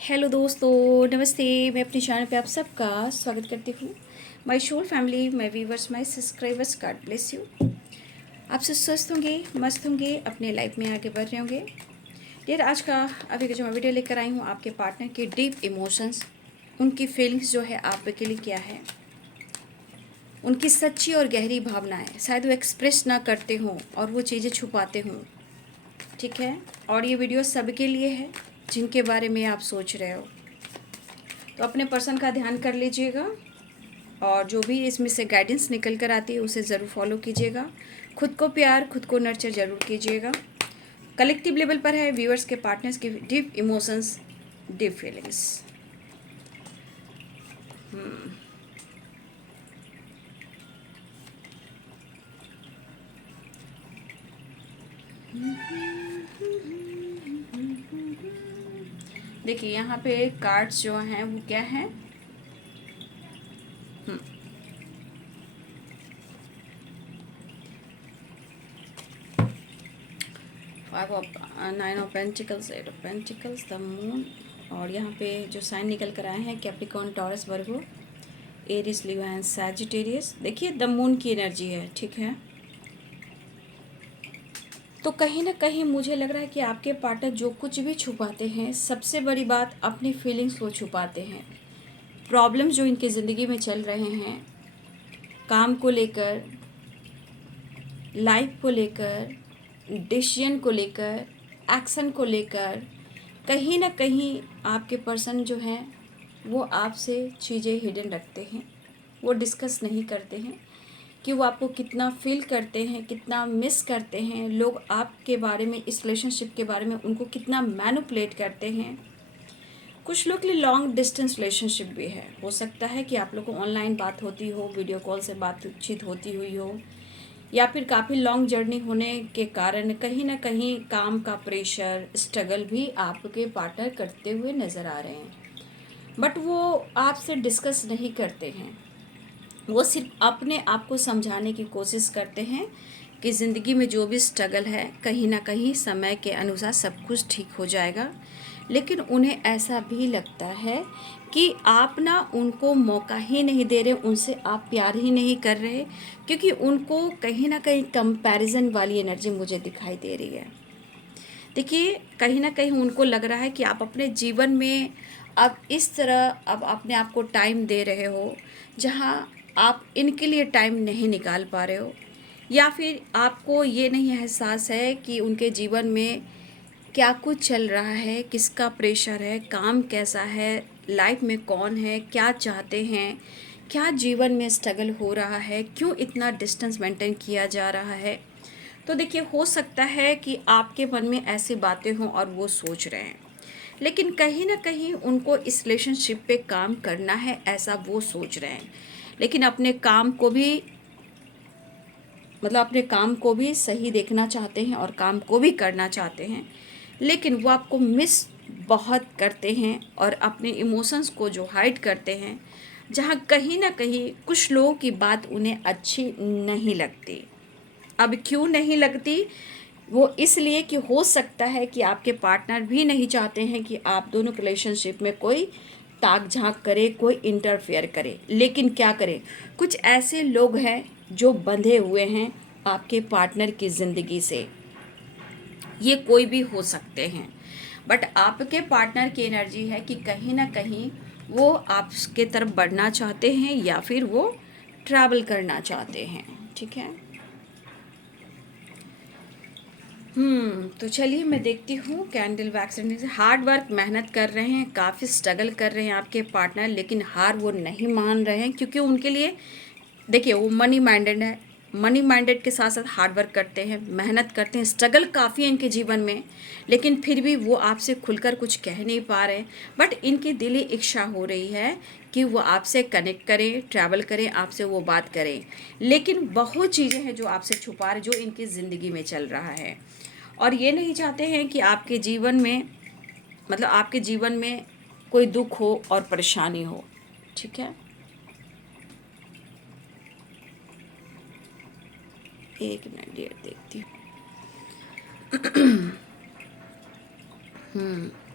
Hello दोस्तों, नमस्ते। मैं अपने चैनल पे आप सबका स्वागत करती हूँ। My whole family, my viewers, my subscribers, God bless you. आप सब स्वस्थ होंगे, मस्त होंगे, अपने लाइफ में आगे बढ़ रहे होंगे। यार आज का अभी का जो मैं वीडियो लेकर आई हूँ, आपके पार्टनर के डीप इमोशंस, उनकी फीलिंग्स जो है आपके लिए क्या है, उनकी सच्ची और गहरी भावनाएं शायद वो एक्सप्रेस ना करते हों और वो चीज़ें छुपाते हों। ठीक है, और ये वीडियो सबके लिए है जिनके बारे में आप सोच रहे हो। तो अपने पर्सन का ध्यान कर लीजिएगा और जो भी इसमें से गाइडेंस निकल कर आती है उसे ज़रूर फॉलो कीजिएगा। खुद को प्यार, खुद को नर्चर ज़रूर कीजिएगा। कलेक्टिव लेवल पर है व्यूअर्स के पार्टनर्स की डीप इमोशंस, डीप फीलिंग्स। देखिए यहाँ पे कार्ड्स जो हैं वो क्या हैं। 9 of pentacles, 8 of pentacles, the moon. और यहाँ पे जो साइन निकल कर आए हैं Capricorn, Taurus, Virgo, Aries, Leo and Sagittarius. देखिए द मून की एनर्जी है, ठीक है। तो कहीं ना कहीं मुझे लग रहा है कि आपके पार्टनर जो कुछ भी छुपाते हैं, सबसे बड़ी बात अपनी फीलिंग्स को छुपाते हैं। प्रॉब्लम्स जो इनकी ज़िंदगी में चल रहे हैं, काम को लेकर, लाइफ को लेकर, डिसीजन को लेकर, एक्शन को लेकर, कहीं ना कहीं आपके पर्सन जो हैं वो आपसे चीज़ें हिडन रखते हैं। वो डिस्कस नहीं करते हैं कि वो आपको कितना फील करते हैं, कितना मिस करते हैं, लोग आपके बारे में, इस रिलेशनशिप के बारे में उनको कितना मैनिपुलेट करते हैं। कुछ लोग के लिए लॉन्ग डिस्टेंस रिलेशनशिप भी है। हो सकता है कि आप लोग को ऑनलाइन बात होती हो, वीडियो कॉल से बातचीत होती हुई हो, या फिर काफ़ी लॉन्ग जर्नी होने के कारण कहीं ना कहीं काम का प्रेशर, स्ट्रगल भी आपके पार्टनर करते हुए नज़र आ रहे हैं। बट वो आपसे डिस्कस नहीं करते हैं। वो सिर्फ अपने आप को समझाने की कोशिश करते हैं कि ज़िंदगी में जो भी स्ट्रगल है, कहीं ना कहीं समय के अनुसार सब कुछ ठीक हो जाएगा। लेकिन उन्हें ऐसा भी लगता है कि आप ना उनको मौका ही नहीं दे रहे, उनसे आप प्यार ही नहीं कर रहे, क्योंकि उनको कहीं ना कहीं कंपैरिजन वाली एनर्जी मुझे दिखाई दे रही है। देखिए कहीं ना कहीं उनको लग रहा है कि आप अपने जीवन में अब इस तरह अब अपने आप को टाइम दे रहे हो जहाँ आप इनके लिए टाइम नहीं निकाल पा रहे हो, या फिर आपको ये नहीं एहसास है कि उनके जीवन में क्या कुछ चल रहा है, किसका प्रेशर है, काम कैसा है, लाइफ में कौन है, क्या चाहते हैं, क्या जीवन में स्ट्रगल हो रहा है, क्यों इतना डिस्टेंस मेंटेन किया जा रहा है। तो देखिए हो सकता है कि आपके मन में ऐसी बातें हों और वो सोच रहे हैं, लेकिन कहीं ना कहीं उनको इस रिलेशनशिप पे काम करना है, ऐसा वो सोच रहे हैं। लेकिन अपने काम को भी, मतलब अपने काम को भी सही देखना चाहते हैं और काम को भी करना चाहते हैं, लेकिन वो आपको मिस बहुत करते हैं और अपने इमोशंस को जो हाइड करते हैं, जहाँ कहीं ना कहीं कुछ लोगों की बात उन्हें अच्छी नहीं लगती। अब क्यों नहीं लगती? वो इसलिए कि हो सकता है कि आपके पार्टनर भी नहीं चाहते हैं कि आप दोनों के रिलेशनशिप में कोई ताक झांक करे, कोई इंटरफेयर करे। लेकिन क्या करें, कुछ ऐसे लोग हैं जो बंधे हुए हैं आपके पार्टनर की ज़िंदगी से। ये कोई भी हो सकते हैं, बट आपके पार्टनर की एनर्जी है कि कहीं ना कहीं वो आपके तरफ बढ़ना चाहते हैं या फिर वो ट्रैवल करना चाहते हैं। ठीक है। तो चलिए मैं देखती हूँ कैंडल वैक्स से। हार्ड वर्क, मेहनत कर रहे हैं, काफ़ी स्ट्रगल कर रहे हैं आपके पार्टनर, लेकिन हार वो नहीं मान रहे हैं, क्योंकि उनके लिए देखिए वो मनी माइंडेड है। मनी माइंडेड के साथ साथ हार्ड वर्क करते हैं, मेहनत करते हैं, स्ट्रगल काफ़ी है इनके जीवन में, लेकिन फिर भी वो आपसे खुलकर कुछ कह नहीं पा रहे। बट इनकी दिली इच्छा हो रही है कि वो आपसे कनेक्ट करें, ट्रैवल करें, आपसे वो बात करें, लेकिन बहुत चीज़ें हैं जो आपसे छुपा रहे, जो इनकी ज़िंदगी में चल रहा है। और ये नहीं चाहते हैं कि आपके जीवन में, मतलब आपके जीवन में कोई दुख हो और परेशानी हो। ठीक है, एक मिनट डेट देखती हूँ।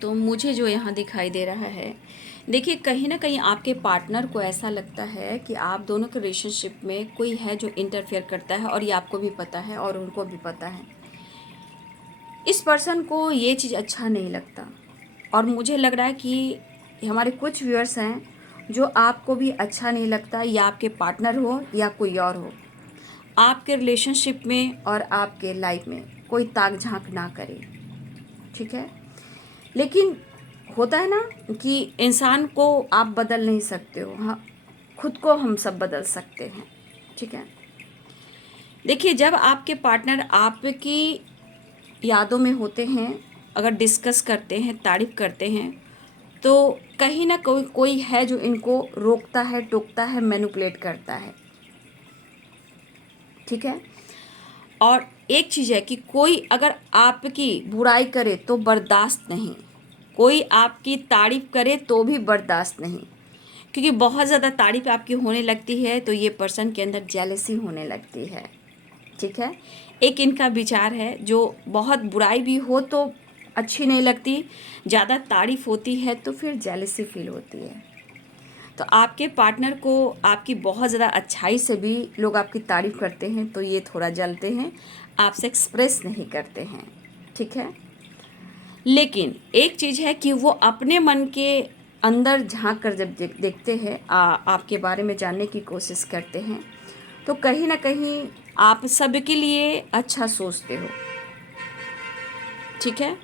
तो मुझे जो यहाँ दिखाई दे रहा है, देखिए कहीं ना कहीं आपके पार्टनर को ऐसा लगता है कि आप दोनों के रिलेशनशिप में कोई है जो इंटरफेयर करता है, और ये आपको भी पता है और उनको भी पता है। इस पर्सन को ये चीज़ अच्छा नहीं लगता, और मुझे लग रहा है कि हमारे कुछ व्यूअर्स हैं जो आपको भी अच्छा नहीं लगता, या आपके पार्टनर हो या कोई और हो, आपके रिलेशनशिप में और आपके लाइफ में कोई ताक झांक ना करे, ठीक है। लेकिन होता है ना कि इंसान को आप बदल नहीं सकते हो, हाँ, खुद को हम सब बदल सकते हैं, ठीक है। देखिए, जब आपके पार्टनर आपकी यादों में होते हैं, अगर डिस्कस करते हैं, तारीफ करते हैं, तो कहीं ना कोई है जो इनको रोकता है, टोकता है, मैनिपुलेट करता है, ठीक है। और एक चीज़ है कि कोई अगर आपकी बुराई करे तो बर्दाश्त नहीं, कोई आपकी तारीफ़ करे तो भी बर्दाश्त नहीं, क्योंकि बहुत ज़्यादा तारीफ़ आपकी होने लगती है तो ये पर्सन के अंदर जेलसी होने लगती है, ठीक है। एक इनका विचार है, जो बहुत बुराई भी हो तो अच्छी नहीं लगती, ज़्यादा तारीफ़ होती है तो फिर जेलसी फील होती है। तो आपके पार्टनर को आपकी बहुत ज़्यादा अच्छाई से भी लोग आपकी तारीफ़ करते हैं तो ये थोड़ा जलते हैं, आपसे एक्सप्रेस नहीं करते हैं, ठीक है। लेकिन एक चीज़ है कि वो अपने मन के अंदर झांक कर जब देखते हैं, आपके बारे में जानने की कोशिश करते हैं, तो कहीं ना कहीं आप सबके लिए अच्छा सोचते हो, ठीक है।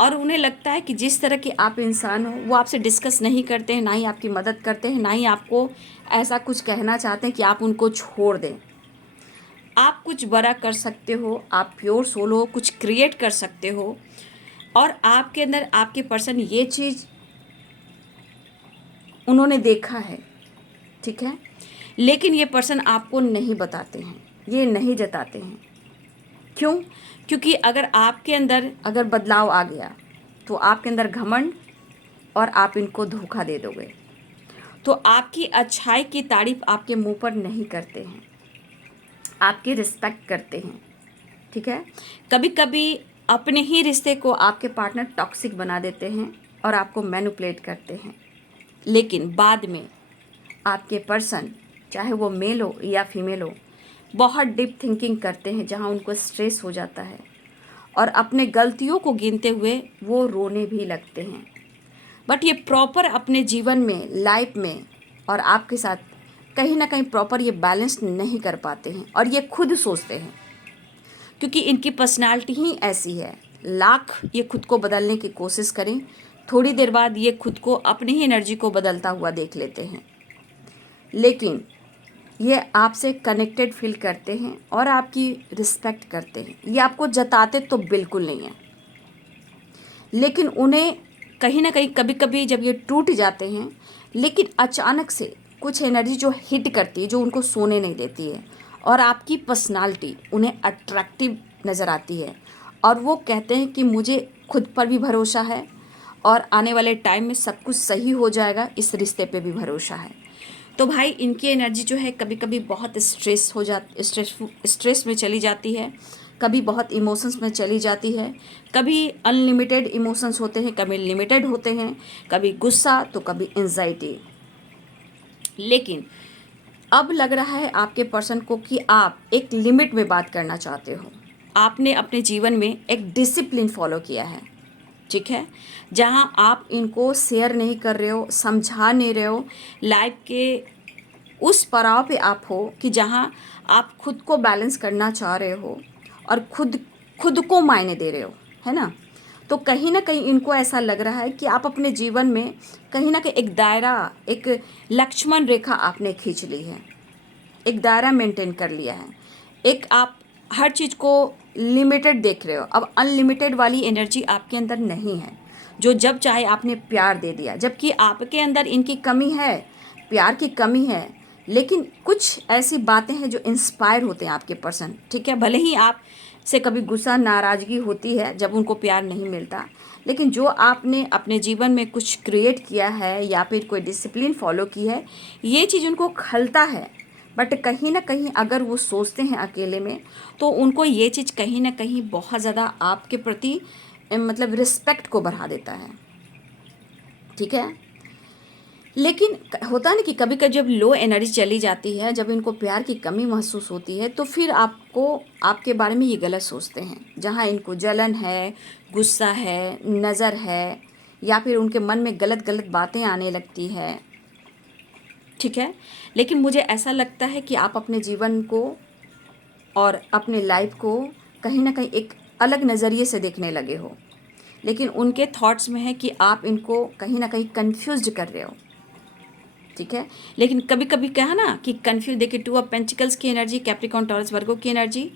और उन्हें लगता है कि जिस तरह के आप इंसान हो, वो आपसे डिस्कस नहीं करते हैं, ना ही आपकी मदद करते हैं, ना ही आपको ऐसा कुछ कहना चाहते हैं कि आप उनको छोड़ दें। आप कुछ बड़ा कर सकते हो, आप प्योर सोल हो, कुछ क्रिएट कर सकते हो, और आपके अंदर आपके पर्सन ये चीज़ उन्होंने देखा है, ठीक है। लेकिन ये पर्सन आपको नहीं बताते हैं, ये नहीं जताते हैं। क्यों? क्योंकि अगर आपके अंदर अगर बदलाव आ गया तो आपके अंदर घमंड, और आप इनको धोखा दे दोगे, तो आपकी अच्छाई की तारीफ आपके मुंह पर नहीं करते हैं, आपकी रिस्पेक्ट करते हैं, ठीक है। कभी कभी अपने ही रिश्ते को आपके पार्टनर टॉक्सिक बना देते हैं और आपको मैनिपुलेट करते हैं, लेकिन बाद में आपके पर्सन, चाहे वो मेल हो या फीमेल हो, बहुत डीप थिंकिंग करते हैं, जहाँ उनको स्ट्रेस हो जाता है, और अपने गलतियों को गिनते हुए वो रोने भी लगते हैं। बट ये प्रॉपर अपने जीवन में, लाइफ में और आपके साथ कहीं ना कहीं प्रॉपर ये बैलेंस नहीं कर पाते हैं, और ये खुद सोचते हैं, क्योंकि इनकी पर्सनालिटी ही ऐसी है। लाख ये खुद को बदलने की कोशिश करें, थोड़ी देर बाद ये खुद को अपनी ही एनर्जी को बदलता हुआ देख लेते हैं, लेकिन ये आपसे कनेक्टेड फील करते हैं और आपकी रिस्पेक्ट करते हैं। ये आपको जताते तो बिल्कुल नहीं है, लेकिन उन्हें कहीं ना कहीं कभी कभी जब ये टूट जाते हैं, लेकिन अचानक से कुछ एनर्जी जो हिट करती है, जो उनको सोने नहीं देती है, और आपकी पर्सनालिटी उन्हें अट्रैक्टिव नज़र आती है, और वो कहते हैं कि मुझे खुद पर भी भरोसा है और आने वाले टाइम में सब कुछ सही हो जाएगा, इस रिश्ते पे भी भरोसा है। तो भाई इनकी एनर्जी जो है कभी कभी बहुत स्ट्रेस में चली जाती है, कभी बहुत इमोशंस में चली जाती है, कभी अनलिमिटेड इमोशंस होते हैं, कभी लिमिटेड होते हैं, कभी गुस्सा तो कभी एंजाइटी। लेकिन अब लग रहा है आपके पर्सन को कि आप एक लिमिट में बात करना चाहते हो, आपने अपने जीवन में एक डिसिप्लिन फॉलो किया है, ठीक है, जहां आप इनको शेयर नहीं कर रहे हो, समझा नहीं रहे हो, लाइफ के उस पड़ाव पे आप हो कि जहां आप खुद को बैलेंस करना चाह रहे हो और खुद को मायने दे रहे हो, है ना। तो कहीं ना कहीं इनको ऐसा लग रहा है कि आप अपने जीवन में कहीं ना कहीं एक दायरा, एक लक्ष्मण रेखा आपने खींच ली है, एक दायरा मेंटेन कर लिया है, एक आप हर चीज़ को लिमिटेड देख रहे हो। अब अनलिमिटेड वाली एनर्जी आपके अंदर नहीं है, जो जब चाहे आपने प्यार दे दिया, जबकि आपके अंदर इनकी कमी है, प्यार की कमी है। लेकिन कुछ ऐसी बातें हैं जो इंस्पायर होते हैं आपके पर्सन, ठीक है। भले ही आप से कभी गुस्सा, नाराज़गी होती है जब उनको प्यार नहीं मिलता, लेकिन जो आपने अपने जीवन में कुछ क्रिएट किया है या फिर कोई डिसिप्लिन फॉलो की है, ये चीज़ उनको खलता है। बट कहीं ना कहीं अगर वो सोचते हैं अकेले में, तो उनको ये चीज़ कहीं ना कहीं बहुत ज़्यादा आपके प्रति मतलब रिस्पेक्ट को बढ़ा देता है, ठीक है। लेकिन होता है ना कि कभी कभी जब लो एनर्जी चली जाती है, जब इनको प्यार की कमी महसूस होती है, तो फिर आपको आपके बारे में ये गलत सोचते हैं। जहाँ इनको जलन है, गुस्सा है, नज़र है, या फिर उनके मन में गलत गलत बातें आने लगती है, ठीक है। लेकिन मुझे ऐसा लगता है कि आप अपने जीवन को और अपने लाइफ को कहीं ना कहीं एक अलग नज़रिए से देखने लगे हो, लेकिन उनके थॉट्स में है कि आप इनको कहीं ना कहीं कंफ्यूज कर रहे हो, ठीक है। लेकिन कभी कभी क्या है ना कि कंफ्यूज, देखिए 2 ऑफ पेंटिकल्स की एनर्जी, कैप्रिकॉर्न टॉरस वर्गो की एनर्जी,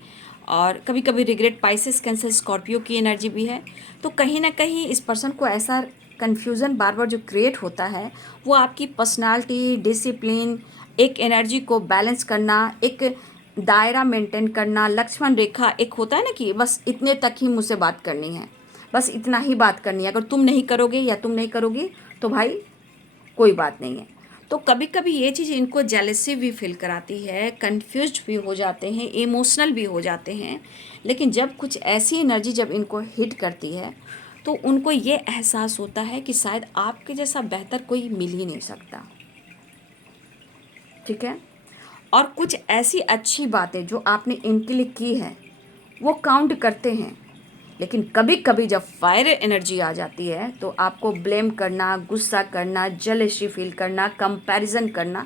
और कभी कभी रिग्रेट पाइसेस कैंसर स्कॉर्पियो की एनर्जी भी है। तो कहीं ना कहीं इस पर्सन को ऐसा कन्फ्यूज़न बार बार जो क्रिएट होता है, वो आपकी पर्सनालिटी, डिसिप्लिन, एक एनर्जी को बैलेंस करना, एक दायरा मेंटेन करना, लक्ष्मण रेखा एक होता है ना कि बस इतने तक ही मुझसे बात करनी है, बस इतना ही बात करनी है, अगर तुम नहीं करोगे या तुम नहीं करोगी तो भाई कोई बात नहीं है। तो कभी कभी ये चीज़ इनको जेलसी भी फील कराती है, कंफ्यूज भी हो जाते हैं, इमोशनल भी हो जाते हैं। लेकिन जब कुछ ऐसी एनर्जी जब इनको हिट करती है, तो उनको ये एहसास होता है कि शायद आपके जैसा बेहतर कोई मिल ही नहीं सकता, ठीक है। और कुछ ऐसी अच्छी बातें जो आपने इनके लिए की है वो काउंट करते हैं। लेकिन कभी कभी जब फायर एनर्जी आ जाती है, तो आपको ब्लेम करना, गुस्सा करना, जेलसी फील करना, कंपैरिजन करना,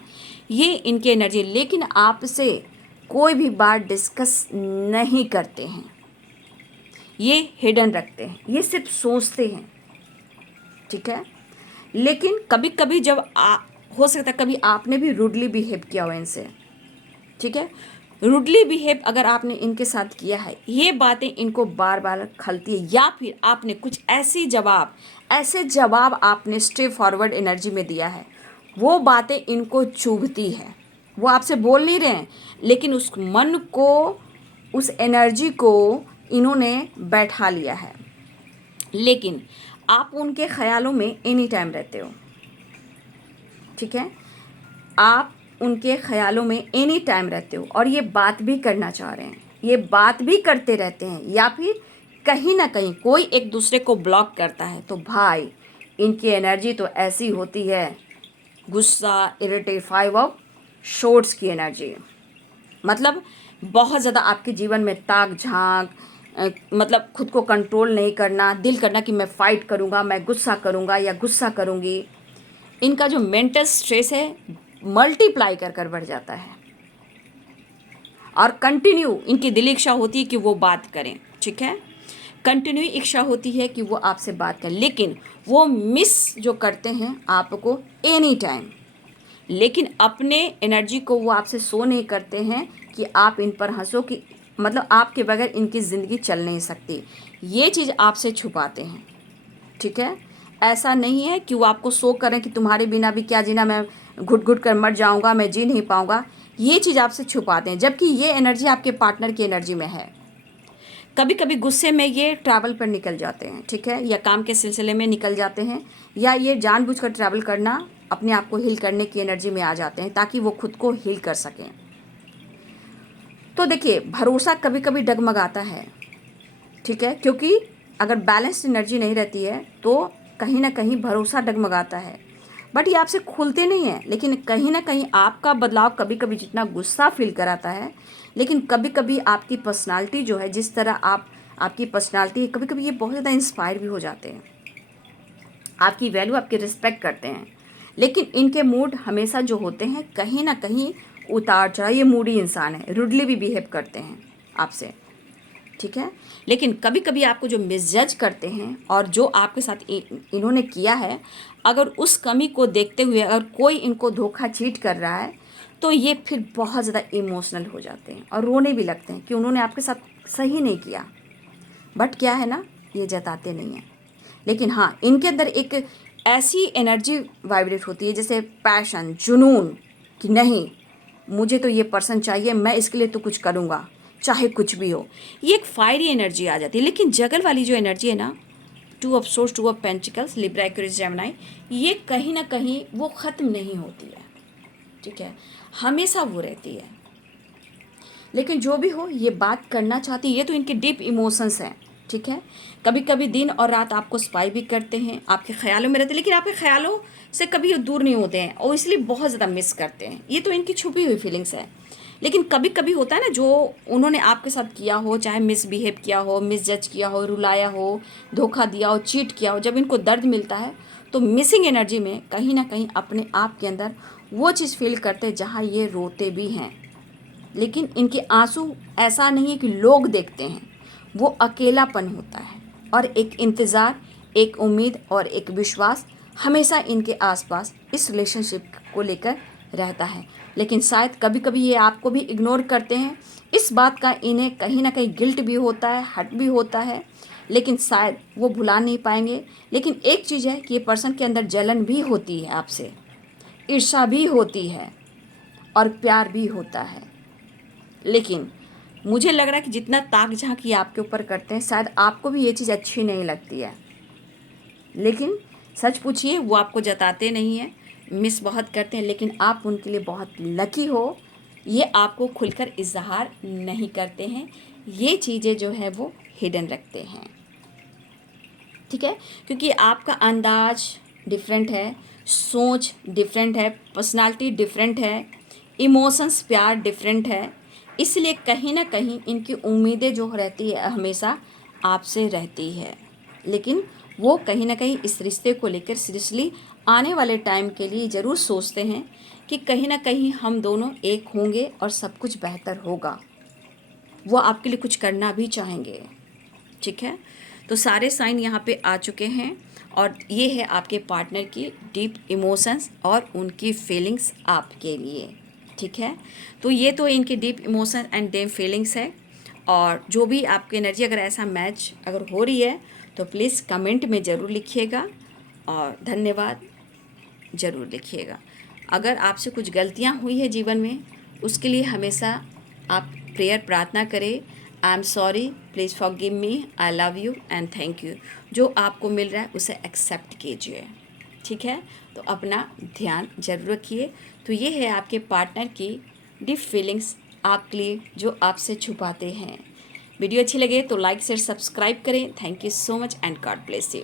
ये इनकी एनर्जी है। लेकिन आपसे कोई भी बात डिस्कस नहीं करते हैं, ये हिडन रखते हैं, ये सिर्फ सोचते हैं, ठीक है। लेकिन कभी कभी जब हो सकता है कभी आपने भी रूडली बिहेव किया हो इनसे, ठीक है। रूडली बिहेव अगर आपने इनके साथ किया है, ये बातें इनको बार बार खलती है, या फिर आपने कुछ ऐसे जवाब आपने स्ट्रेट फॉरवर्ड एनर्जी में दिया है, वो बातें इनको चुभती है। वो आपसे बोल नहीं रहे हैं, लेकिन उस मन को, उस एनर्जी को इन्होंने बैठा लिया है। लेकिन आप उनके ख्यालों में एनी टाइम रहते हो, ठीक है। आप उनके ख्यालों में एनी टाइम रहते हो, और ये बात भी करना चाह रहे हैं, ये बात भी करते रहते हैं, या फिर कहीं ना कहीं कोई एक दूसरे को ब्लॉक करता है। तो भाई इनकी एनर्जी तो ऐसी होती है, गुस्सा, इरिटेट, 5 ऑफ शॉर्ट्स की एनर्जी, मतलब बहुत ज़्यादा आपके जीवन में ताक झांक, मतलब खुद को कंट्रोल नहीं करना, दिल करना कि मैं फ़ाइट करूँगा, मैं गुस्सा करूँगा या गुस्सा करूँगी। इनका जो मेंटल स्ट्रेस है मल्टीप्लाई कर बढ़ जाता है, और कंटिन्यू इनकी दिल इच्छा होती है कि वो बात करें, ठीक है। कंटिन्यू इच्छा होती है कि वो आपसे बात करें, लेकिन वो मिस जो करते हैं आपको एनी टाइम। लेकिन अपने एनर्जी को वो आपसे शो नहीं करते हैं कि आप इन पर हंसो, कि मतलब आपके बगैर इनकी ज़िंदगी चल नहीं सकती, ये चीज़ आपसे छुपाते हैं, ठीक है। ऐसा नहीं है कि वो आपको शो करें कि तुम्हारे बिना भी क्या जीना, मैं घुट घुट कर मर जाऊंगा, मैं जी नहीं पाऊंगा, ये चीज़ आपसे छुपाते हैं, जबकि ये एनर्जी आपके पार्टनर की एनर्जी में है। कभी कभी गुस्से में ये ट्रैवल पर निकल जाते हैं, ठीक है, या काम के सिलसिले में निकल जाते हैं, या ये जानबूझकर ट्रैवल करना, अपने आप को हील करने की एनर्जी में आ जाते हैं ताकि वो खुद को हील कर सकें। तो देखिए भरोसा कभी कभी डगमगाता है, ठीक है, क्योंकि अगर बैलेंस्ड एनर्जी नहीं रहती है तो कहीं ना कहीं भरोसा डगमगाता है। बट ये आपसे खुलते नहीं हैं, लेकिन कहीं ना कहीं आपका बदलाव कभी कभी जितना गुस्सा फील कराता है, लेकिन कभी कभी आपकी पर्सनालिटी जो है, जिस तरह आपकी पर्सनालिटी, कभी कभी ये बहुत ज़्यादा इंस्पायर भी हो जाते हैं, आपकी वैल्यू, आपकी रिस्पेक्ट करते हैं। लेकिन इनके मूड हमेशा जो होते हैं कहीं ना कहीं उतार चढ़ाव, ये मूडी इंसान है, रूडली भी बिहेव करते हैं आपसे, ठीक है। लेकिन कभी कभी आपको जो मिसजज करते हैं, और जो आपके साथ इन्होंने किया है, अगर उस कमी को देखते हुए अगर कोई इनको धोखा चीट कर रहा है, तो ये फिर बहुत ज़्यादा इमोशनल हो जाते हैं और रोने भी लगते हैं कि उन्होंने आपके साथ सही नहीं किया। बट क्या है ना, ये जताते नहीं हैं। लेकिन हाँ, इनके अंदर एक ऐसी एनर्जी वाइब्रेट होती है, जैसे पैशन, जुनून, कि नहीं मुझे तो ये पर्सन चाहिए, मैं इसके लिए तो कुछ करूँगा चाहे कुछ भी हो, ये एक फायरी एनर्जी आ जाती है। लेकिन जगल वाली जो एनर्जी है ना, 2 of source, 2 of pentacles, Libra, Aquarius, Gemini, ये कहीं ना कहीं वो ख़त्म नहीं होती है, ठीक है, हमेशा वो रहती है। लेकिन जो भी हो, ये बात करना चाहती है, ये तो इनके डीप इमोशंस हैं, ठीक है। कभी कभी दिन और रात आपको स्पाई भी करते हैं, आपके ख्यालों में रहते हैं, लेकिन आपके ख्यालों से कभी दूर नहीं होते हैं और इसलिए बहुत ज़्यादा मिस करते हैं। ये तो इनकी छुपी हुई फीलिंग्स है। लेकिन कभी कभी होता है ना, जो उन्होंने आपके साथ किया हो, चाहे मिसबिहेव किया हो, मिसजज किया हो, रुलाया हो, धोखा दिया हो, चीट किया हो, जब इनको दर्द मिलता है तो मिसिंग एनर्जी में कहीं ना कहीं अपने आप के अंदर वो चीज़ फील करते हैं जहाँ ये रोते भी हैं। लेकिन इनके आंसू ऐसा नहीं है कि लोग देखते हैं, वो अकेलापन होता है और एक इंतज़ार, एक उम्मीद और एक विश्वास हमेशा इनके आसपास इस रिलेशनशिप को लेकर रहता है। लेकिन शायद कभी कभी ये आपको भी इग्नोर करते हैं। इस बात का इन्हें कहीं ना कहीं गिल्ट भी होता है, हर्ट भी होता है, लेकिन शायद वो भुला नहीं पाएंगे। लेकिन एक चीज़ है कि ये पर्सन के अंदर जलन भी होती है आपसे, ईर्ष्या भी होती है और प्यार भी होता है। लेकिन मुझे लग रहा है कि जितना ताक झांकी आपके ऊपर करते हैं, शायद आपको भी ये चीज़ अच्छी नहीं लगती है। लेकिन सच पूछिए, वो आपको जताते नहीं हैं, मिस बहुत करते हैं, लेकिन आप उनके लिए बहुत लकी हो। ये आपको खुलकर इजहार नहीं करते हैं, ये चीज़ें जो है वो हिडन रखते हैं, ठीक है। क्योंकि आपका अंदाज डिफरेंट है, सोच डिफरेंट है, पर्सनालिटी डिफरेंट है, इमोशंस प्यार डिफरेंट है। इसलिए कहीं ना कहीं इनकी उम्मीदें जो रहती है हमेशा आपसे रहती है। लेकिन वो कहीं ना कहीं इस रिश्ते को लेकर सीरियसली आने वाले टाइम के लिए ज़रूर सोचते हैं कि कहीं ना कहीं हम दोनों एक होंगे और सब कुछ बेहतर होगा। वो आपके लिए कुछ करना भी चाहेंगे, ठीक है। तो सारे साइन यहाँ पे आ चुके हैं और ये है आपके पार्टनर की डीप इमोशंस और उनकी फीलिंग्स आपके लिए, ठीक है। तो ये तो इनकी deep emotion and deep feelings है। और जो भी आपकी एनर्जी अगर ऐसा मैच अगर हो रही है तो प्लीज़ कमेंट में ज़रूर लिखिएगा और धन्यवाद ज़रूर लिखिएगा। अगर आपसे कुछ गलतियाँ हुई है जीवन में, उसके लिए हमेशा आप प्रेयर प्रार्थना करें। I am sorry, please forgive me, I love you and thank you. जो आपको मिल रहा है उसे एक्सेप्ट कीजिए, ठीक है। तो अपना ध्यान जरूर रखिए। तो ये है आपके पार्टनर की डीप फीलिंग्स आपके लिए जो आपसे छुपाते हैं। वीडियो अच्छी लगे तो लाइक शेयर सब्सक्राइब करें। Thank you so much and God bless you.